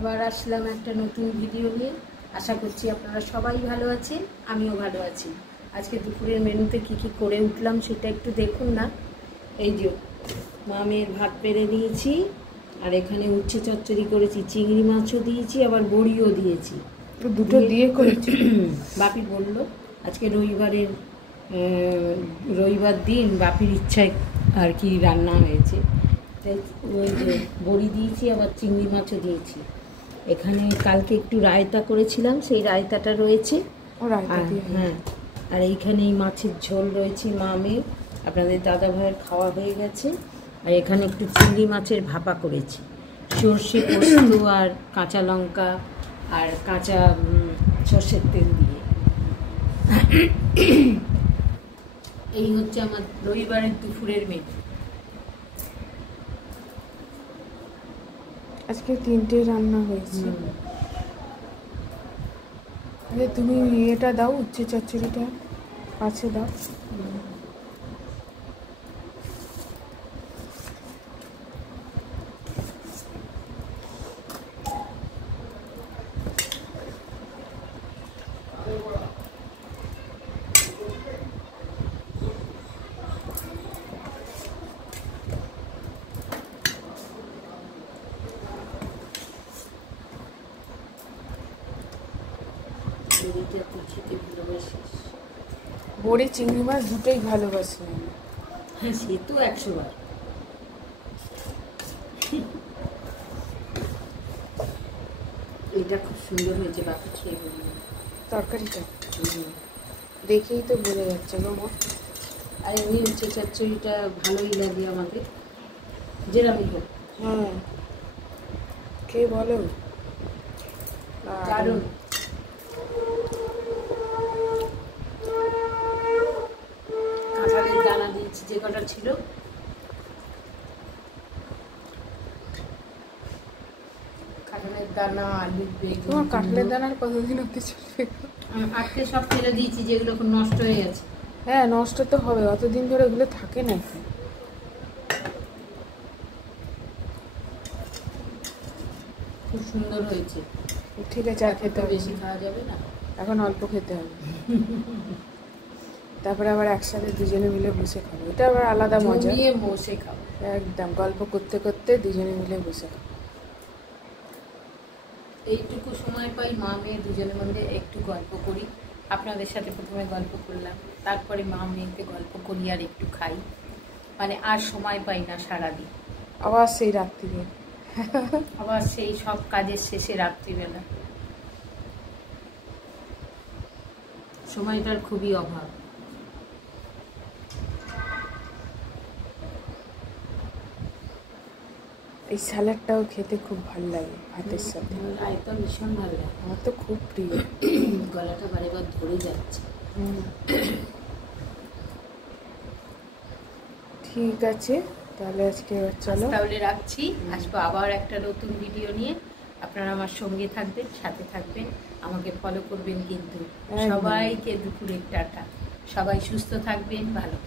আবার আসলাম একটা নতুন ভিডিও নিয়ে। আশা করছি আপনারা সবাই ভালো আছেন, আমিও ভালো আছি। আজকে দুপুরের মেনুতে কি কি করে উঠলাম সেটা একটু দেখুন না। এই যে মামের ভাত পেরে দিয়েছি, আর এখানে উচ্ছে চচ্চড়ি করেছি, চিংড়ি মাছও দিয়েছি, আবার বড়িও দিয়েছি। দুটো দিয়ে করেছি। বাপি বলল আজকে রবিবার দিন বাপির ইচ্ছায় আর কি রান্না হয়েছে। ওই যে বড়ি দিয়েছি, আবার চিংড়ি মাছও দিয়েছি। এখানে কালকে একটু রায়তা করেছিলাম, সেই রায়তাটা রয়েছে। হ্যাঁ, আর এইখানে এই মাছের ঝোল রয়েছে মামের, আপনাদের দাদা ভাইয়ের খাওয়া হয়ে গেছে। আর এখানে একটু চিংড়ি মাছের ভাপা করেছি, সর্ষে পোস্ত আর কাঁচা লঙ্কা আর কাঁচা সর্ষের তেল দিয়ে। এই হচ্ছে আমার রবিবারের দুপুরের মেনু। আজকে 3টে রান্না হয়েছে। তুমি এটা দাও, উচ্ছে চচ্চড়িটা পাশে দাও। বড়ি চিংড়ি মাছ দুটোই ভালোবাসি আমি। হ্যাঁ, সে তো 100 বার। এটা খুব সুন্দর হয়েছে, বাকি খেয়ে বলুন। তরকারিটা দেখেই তো বোঝা যাচ্ছে না মা। আর এমনি উচ্ছে চচ্চড়িটা ভালোই লাগে আমাদের, যেরকমই হোক। হ্যাঁ, কে বলো কারণ কাঁঠালের দানা দিয়েছি, যে কটা ছিল। কাঁঠালের দানা, আলু, বেগুন। তোমার কাঁঠালের দানার কতদিন অব্দি চলবে? আজকে সব ফেলে দিয়েছি, যেগুলো খুব নষ্ট হয়ে গেছে। হ্যাঁ, নষ্ট তো হবে, অতদিন ধরে ওগুলো থাকে না। খুব সুন্দর হয়েছে। ঠিক আছে, আর খেতে হবে, বেশি খাওয়া যাবে না, এখন অল্প খেতে হবে। তারপরে আবার একসাথে দুজনে মিলে বসে খাবো, এটা আবার আলাদা মজা। বসে খাবো, একদম গল্প করতে করতে দুজনে মিলে বসে খাবো। এইটুকু সময় পাই মা মেয়ে দুজনের মধ্যে একটু গল্প করি। আপনাদের সাথে প্রথমে গল্প করলাম, তারপরে মা মেয়েকে গল্প করি আর একটু খাই। মানে আর সময় পাই না সারাদিন। আবার সেই রাত্রিরে, আবার সেই সব কাজের শেষে রাত্রিবেলা সময়টার খুবই অভাব। এই স্যালাডটাও খেতে খুব ভালো লাগে ভাতের সাথে। রায়তা ভীষণ ভালো লাগে, আমার তো খুব প্রিয়। গলাটা বারেবার ধরে যাচ্ছে। ঠিক আছে, তাহলে আজকে চলো, তাহলে রাখছি। আসবো আবার একটা নতুন ভিডিও নিয়ে। আপনারা আমার সঙ্গে থাকবেন, সাথে থাকবেন, আমাকে ফলো করবেন কিন্তু। সবাইকে দুপুরের টাটা। সবাই সুস্থ থাকবেন, ভালো।